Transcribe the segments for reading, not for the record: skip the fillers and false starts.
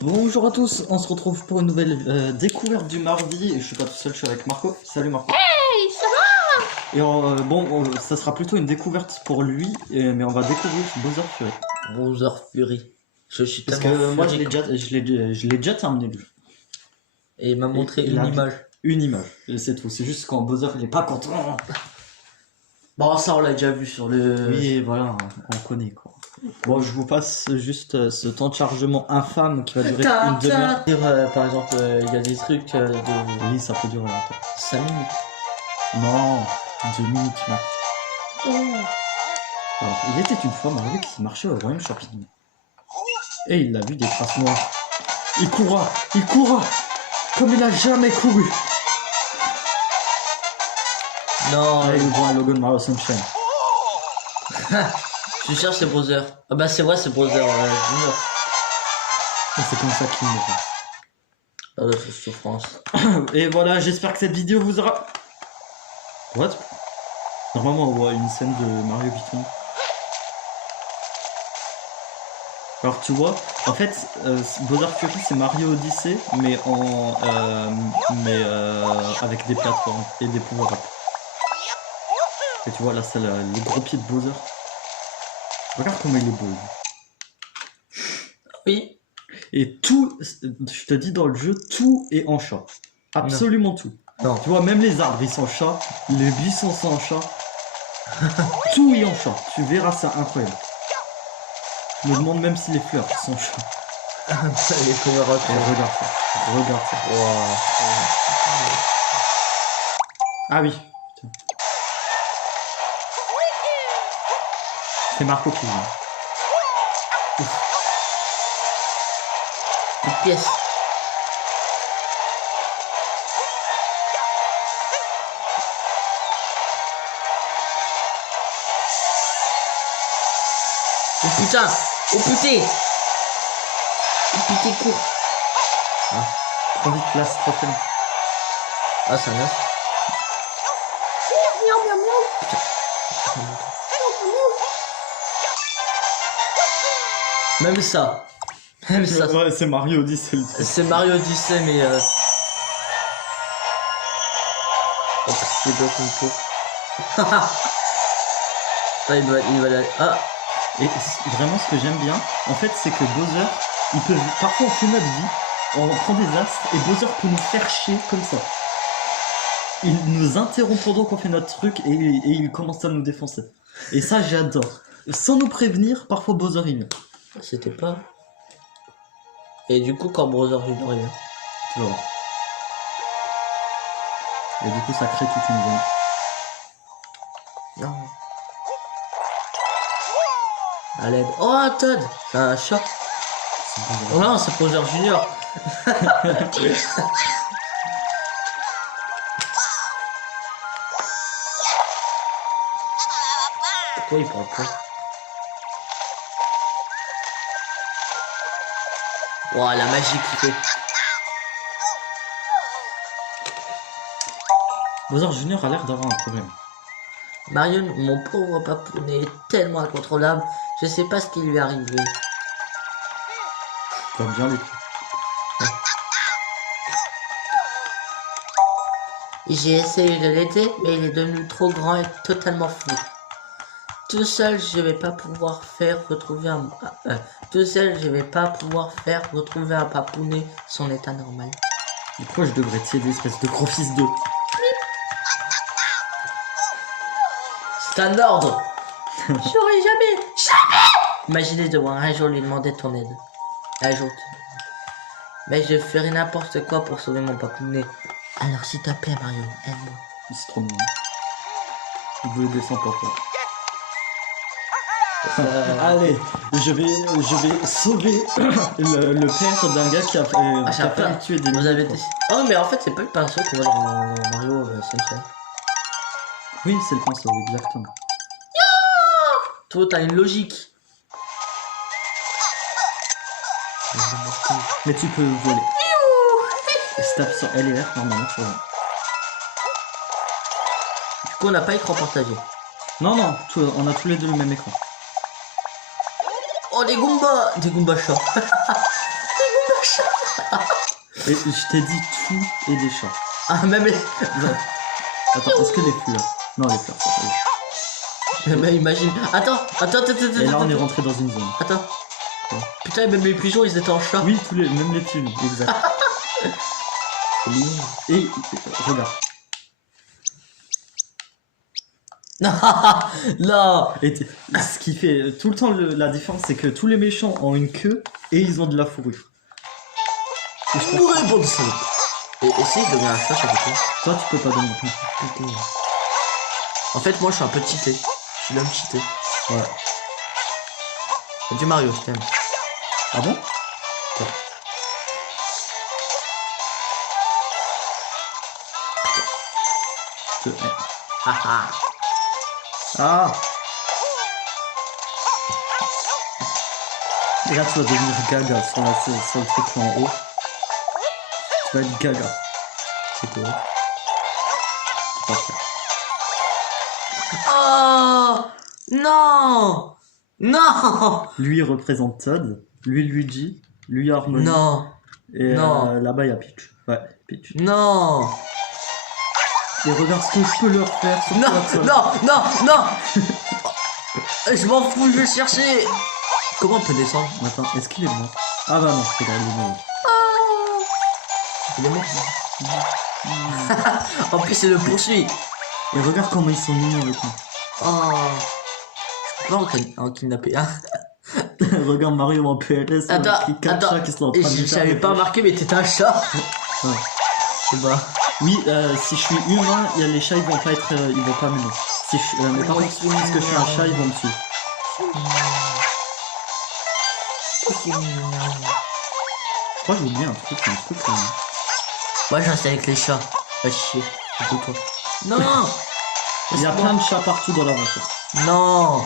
Bonjour à tous, on se retrouve pour une nouvelle découverte du mardi. Et je suis pas tout seul, je suis avec Marco. Salut Marco. Hey, ça va? Et ça sera plutôt une découverte pour lui, mais on va découvrir Bowser Fury. Bowser Fury. Je suis Parce tellement que moi je furie. l'ai déjà terminé lui. Et il m'a montré il une a image. Une image, et c'est tout. C'est juste quand Bowser il est pas content. Bon, ça on l'a déjà vu sur le... Oui, voilà, on connaît quoi. Bon, je vous passe juste ce temps de chargement infâme qui va durer une demi-heure. Par exemple, il y a des trucs de Oui, ça peut durer longtemps. 5 minutes. Non, 2 minutes max. Oh. Alors, il était une fois Mario qui marchait au royaume champignon. Et il a vu des traces noires. Il coura, comme il a jamais couru. Non, Là, il voit un logo de Mario Sunshine. je cherche c'est Bowser. Ah bah c'est vrai, c'est Bowser Junior. Et c'est comme ça qu'il mourra. Ah là, c'est souffrance. Et voilà, j'espère que cette vidéo vous aura... What? Normalement, on voit une scène de Mario Piton. Alors tu vois, en fait, Bowser Fury c'est Mario Odyssey, mais avec des plateformes et des power-ups. Et tu vois là, c'est le gros pied de Bowser. Regarde comment il est beau. Oui. Et tout, je te dis dans le jeu, tout est en chat. Absolument tout. Non. Tu vois, même les arbres ils sont en chat, les buissons sont en chat. Tout est en chat. Tu verras ça incroyable. Je me demande même si les fleurs sont en chat. Les power-ups. Regarde ça. Regarde ça. Wow. Ah oui. Putain. C'est Marco qui vient. Une pièce. Oh putain! Oh putain! Oh putain court! Ah. Trop vite place, trop faible. Ah ça va. Même ça. Même ça. Ouais, c'est Mario Odyssey. C'est Mario Odyssey mais oh, c'est bien comme tout. Ah, il va là. Ah! Et vraiment ce que j'aime bien, en fait, c'est que Bowser, il peut... Parfois on fait notre vie, on prend des astres, et Bowser peut nous faire chier comme ça. Il nous interrompt pendant qu'on fait notre truc, et il commence à nous défoncer. Et ça, j'adore. Sans nous prévenir, parfois Bowser il vient. C'était pas. Et du coup, quand Bowser Junior revient. Tu vas voir. Et du coup, ça crée toute une zone. Non. À l'aide. Oh, un Toad! C'est un chat. C'est Bowser. Oh non, c'est Bowser Junior. Pourquoi il parle pas? Wow, la magie qu'il fait. Bowser Junior a l'air d'avoir un problème. Marion, mon pauvre papounet est tellement incontrôlable. Je sais pas ce qui lui est arrivé. Tu vas bien les J'ai essayé de l'aider, mais il est devenu trop grand et totalement fou. Tout seul, je vais pas pouvoir faire retrouver un... tout seul, je vais pas pouvoir faire retrouver un papounet son état normal. Et pourquoi je devrais t'aider, espèce de gros fils de... C'est un ordre. J'aurais jamais... Imaginez devoir un jour lui demander ton aide. Un jour. Mais je ferai n'importe quoi pour sauver mon papounet. Alors s'il te plaît Mario, aide-moi. C'est trop mignon. Il veut descendre pour toi. Allez, je vais sauver le père d'un gars qui a failli tuer des Vous avez milliers de dit... fois. Oh mais en fait c'est pas le pinceau qu'on voit dans Mario Sunshine. Oui, c'est le pinceau, exactement. Toi t'as une logique. Mais tu peux voler. Et si t'appuies sur L et R, normalement tu vois. Du coup on n'a pas écran partagé. Non, non, on a tous les deux le même écran. Oh des Goombas chats. Des Et je t'ai dit tout et des chats. Ah, même les... Ouais. Attends, est-ce que les fleurs? Non, les fleurs, ça va. Mais imagine... Attends. Et là, on est rentré dans une zone. Attends. Quoi? Putain, même les pigeons, ils étaient en chat. Oui, même les pigeons, exact. Et regarde. Non, non. Et ce qui fait tout le temps la différence, c'est que tous les méchants ont une queue et ils ont de la fourrure. Et je pense- Mourir pour ça. Et si je deviens un chat, ça fait quoi? Toi, tu peux pas donner. Putain. En fait, moi, je suis un peu cheaté. Je suis l'homme cheaté. Ouais. Du Mario, je t'aime. Ah bon? Quoi? Haha. Ah! Et là, tu vas devenir gaga sur le truc là en haut. Tu vas être gaga. C'est quoi? C'est pas ça. Oh non. Non. Lui, il représente Todd. Lui, Luigi. Lui, Harmony. Non. Et Non. là-bas, il y a Peach. Ouais, Peach. Non. Et regarde ce que je peux leur faire sur Non, toi, Todd. non. Je m'en fous, je vais le chercher. Comment on peut descendre? Attends, est-ce qu'il est mort? Ah bah non, regarde, il est mort. Il est mort. En plus, c'est le poursuit. Et regarde comment ils sont mignons avec moi. Oh. Je peux pas en kidnapper un. Regarde Mario en PLS. Attends, avec les quatre chats qui sont en train de je lui faire savais des pas flèches. remarqué, mais t'étais un chat. Ouais. C'est bah. Oui, si je suis humain, les chats ils vont pas être, ils vont pas m'aimer. Si je, mais par contre, puisque je suis un chat, ils vont me suivre. Je crois que j'ai oublié un truc là. Moi, je reste avec les chats. Va chier. Écoute-toi. Non. Il y a plein de chats partout dans l'aventure. Non.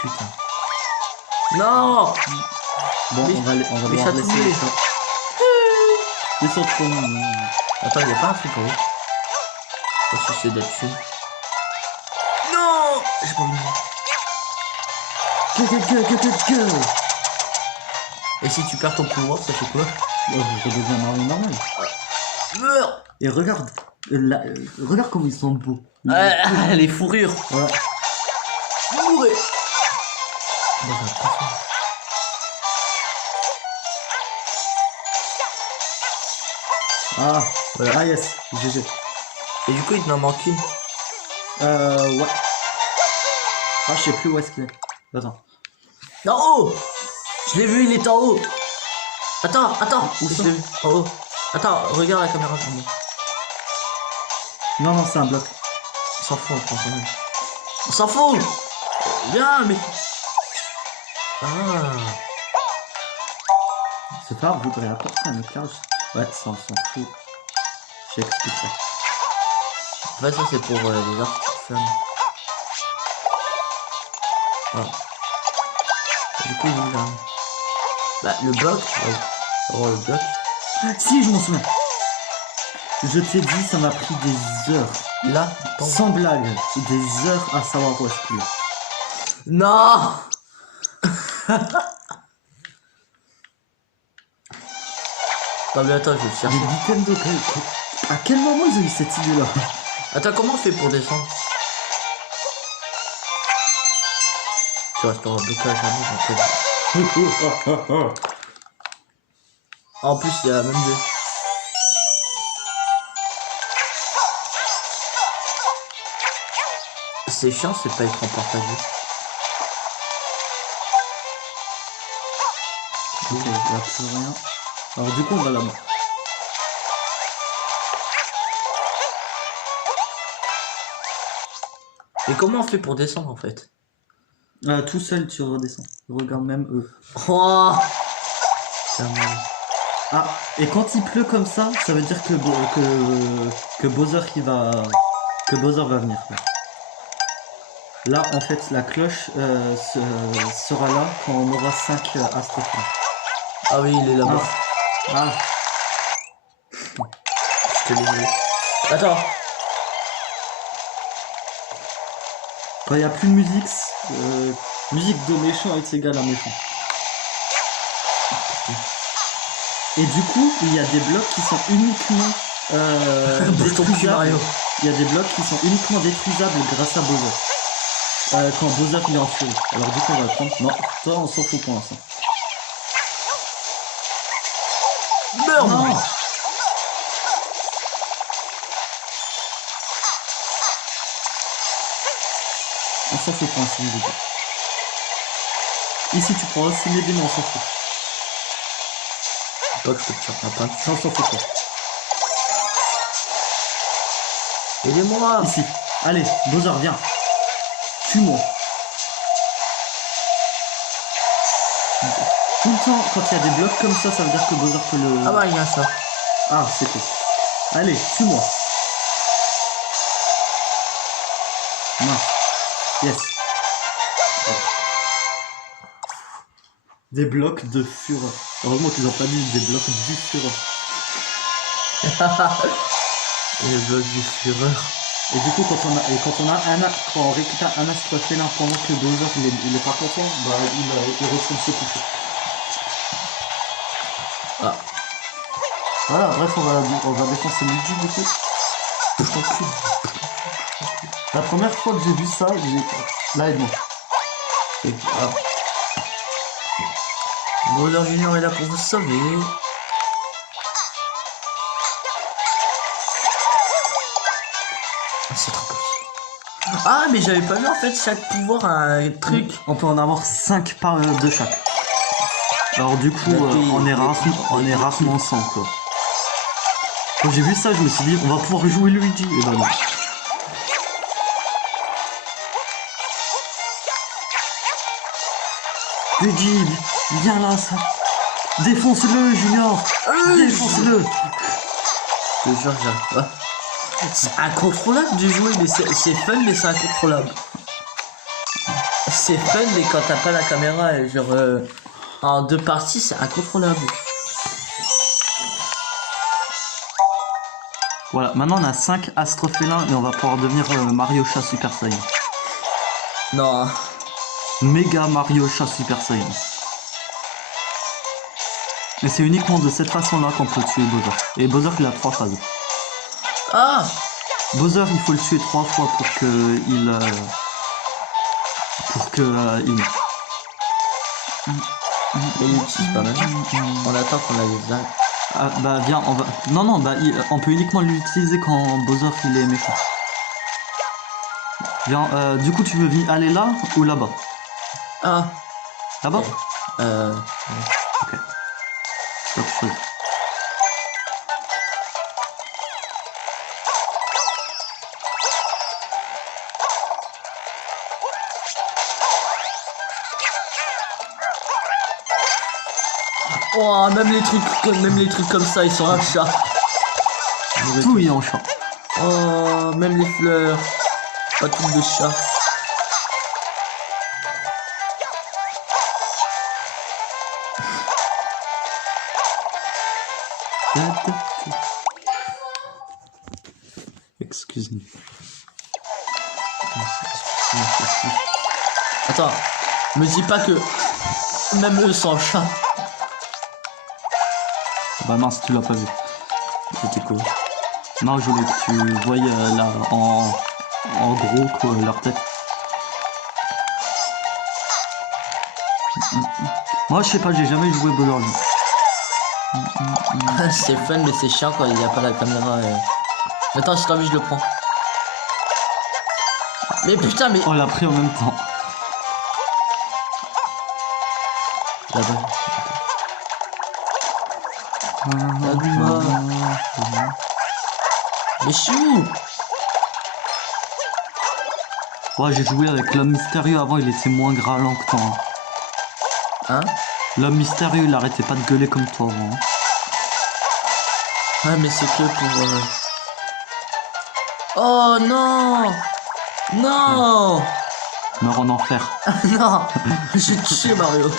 Putain. Non. Bon, Mais- on va mais devoir ça laisser tourne. les chats. Ils sont trop mignons. Attends, il y a pas un truc en haut. Je suis sûr d'être dessus. Non. J'ai pas envie. Go. Et si tu perds ton pouvoir, ça fait quoi? Oh, je redeviens Mario normal. Meurs. Et regarde, regarde comme ils sont beaux. Les fourrures. Ouais. Mourez. Bon, j'ai l'impression. Ah, Voilà. ah yes, GG. Et du coup, il t'en manque une. Ouais. Ah, je sais plus où est-ce qu'il est. Attends. En haut. Je l'ai vu, il est en haut. Attends. Où Je ça l'ai vu. En haut. Attends, regarde la caméra. Non, c'est un bloc. On s'en fout, on prend quand même. On s'en fout. Viens, mais... Ah. Ce phare voudrait apporter un éclairage. Ouais, ça on s'en fout. J'expliquerai. En fait, ça, c'est pour les artistes fun. Ah. Du coup, il est là. Bah, le bloc. Oh, le bloc. Si, je m'en souviens. Je t'ai dit, ça m'a pris des heures. Là, tombe. Sans blague, des heures à savoir où est-ce qu'il est. Non. Non mais attends, je vais le Mais chercher. Nintendo, à quel moment ils ont eu cette idée-là? Attends, comment on fait pour descendre? Tu restes en blocage jamais. En plus, il y a même deux. C'est chiant, c'est pas écran partagé. Ok, il n'y a plus rien. Alors du coup, on va là-bas. Et comment on fait pour descendre en fait? Tout seul, tu redescends. Regarde même eux. Oh, ça me- Ah, et quand il pleut comme ça veut dire que Bowser que Bowser va venir. Là, en fait, la cloche sera là quand on aura 5 astrophones. Ah oui, il est là-bas. Ah, Je te l'ai vu. Attends. quand il n'y a plus de musique, musique de méchant est égale à méchant. Et du coup, il y a des blocs qui sont uniquement Bouge ton cul, Mario. Il y a des blocs qui sont uniquement détruisables grâce à Bowser. Quand Bowser il est en furie. Alors du coup on va prendre. Non, toi on s'en fout pour l'instant. Meurs, Non. moi. On s'en fout pour l'instant du coup. Ici tu pourras aussi m'aider mais on s'en fout. Pas que je peux te faire ma patte. Ça on s'en fout pas. Aidez-moi. Ici. Allez, Bowser viens. Tue-moi. Tout le temps quand il y a des blocs comme ça veut dire que Bowser peut le... Ah bah il y a ça. Ah, c'est cool. Allez, tue-moi. Mince. Yes. Des blocs de fureur. Heureusement qu'ils ont pas mis des blocs du fureur. Les blocs du fureur. Et du coup, quand on récupère un astre félin pendant que Bowser il est pas content, bah il retourne se coucher. Ah. Voilà, bref, on va défoncer Luigi du coup. Je t'en prie. La première fois que j'ai vu ça, j'ai... Là, aide-moi. Ah. Bowser Junior est là pour vous sauver. C'est trop possible. Ah mais j'avais pas vu en fait chaque pouvoir un truc. On peut en avoir 5 par de chaque. Alors du coup, on est rarement 100 quoi. Quand j'ai vu ça, je me suis dit, on va pouvoir jouer Luigi. Et bah non. Luigi, viens là, ça. Défonce-le, Junior. Défonce-le. Je te jure, j'arrive pas. C'est incontrôlable de jouer, mais c'est fun, mais c'est incontrôlable. C'est fun, mais quand t'as pas la caméra, genre en 2 parties, c'est incontrôlable. Voilà, maintenant on a 5 astres félins et on va pouvoir devenir Mario Chat Super Saiyan. Non. Méga Mario Chat Super Saiyan. Et c'est uniquement de cette façon-là qu'on peut tuer Bowser. Et Bowser il a 3 phases. Ah. Bowser il faut le tuer 3 fois pour que il meure. Mais il utilise pas mal. On attend qu'on a les âges. Ah, bah viens, on va... Non, bah on peut uniquement l'utiliser quand Bowser il est méchant. Viens, du coup tu veux aller là ou là-bas? Ah. Là-bas? Ok. Stop, chose. Oh, même les trucs comme ça, ils sont un chat. Tout est en chat. Oh, même les fleurs. Pas toutes de chat. Excuse-moi. Attends, me dis pas que même eux sont chat. Bah mince, tu l'as pas vu. C'était cool. Non, je voulais que tu voyais là en gros quoi, leur tête. Moi je sais pas, j'ai jamais joué Bowser. C'est fun mais c'est chiant quand il n'y a pas la caméra. Attends, si t'as envie je le prends. Mais putain mais... On l'a pris en même temps. Là-bas. Aide-moi. Mais je suis où? Ouais, j'ai joué avec l'homme mystérieux avant, il était moins gralant que toi. Hein? L'homme mystérieux, il arrêtait pas de gueuler comme toi avant. Hein. Ah mais c'est que pour... Oh non! Non! Meurs en enfer. Non! J'ai touché Mario.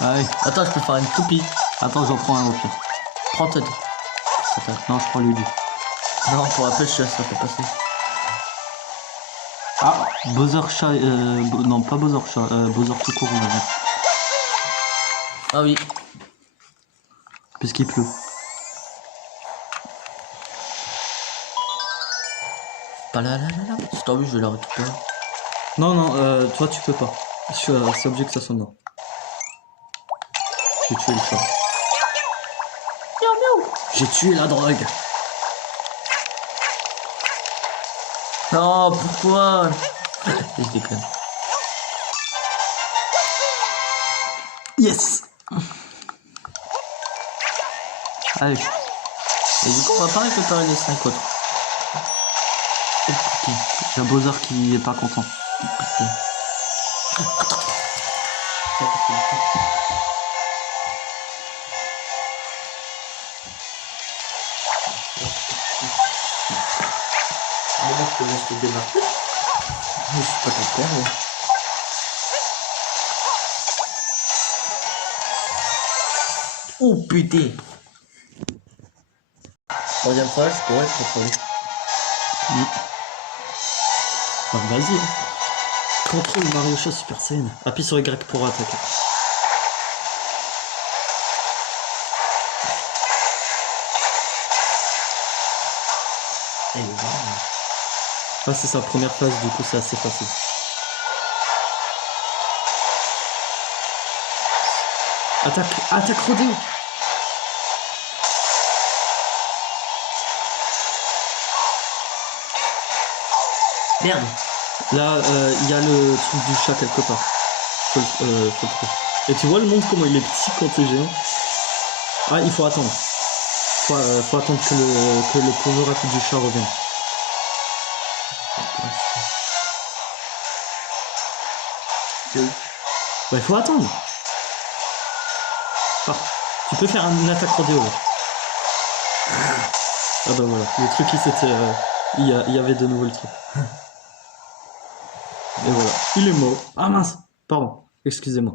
Allez, Attends, je peux faire une toupie. attends, j'en prends un au pire. Prends toi. Non, je prends Luigi. Non, pour la pêche, ça peut passer. Ah, Bowser chat, non pas Bowser chat, Bowser tout court on va dire. Ah oui. puisqu'il pleut. Pas là, là, là, là. Si t'as vu, je vais la récupérer. Non, non, toi tu peux pas. C'est obligé que ça soit moi. J'ai tué le chat. J'ai tué la drogue. Non, pourquoi? Je déconne. Yes. Allez. Et du coup, on va pas récupérer les 5 autres. Oh putain, il y a Bowser qui est pas content. Putain. Moi, je peux rester démarqué. Je suis pas ton père, mais... Oh putain! Troisième fois, je pourrais te contrôler. Ah, vas-y. Contrôle Mario Show Super Saiyan. Appuie sur Y pour attaquer. Et voilà. Ah, c'est sa première phase, du coup c'est assez facile. Attaque Rodéo. Merde! Là, il y a le truc du chat quelque part. Faut le trouver. Et tu vois le monde comment il est petit quand t'es géant. Ah, il faut attendre. Faut attendre que le pouvoir rapide du chat revienne. Bah, il faut attendre. Ah, tu peux faire une attaque rodéo là. Ah bah voilà, le truc il s'était... il y avait de nouveau le truc. Et voilà, il est mort. Ah mince, pardon, excusez-moi.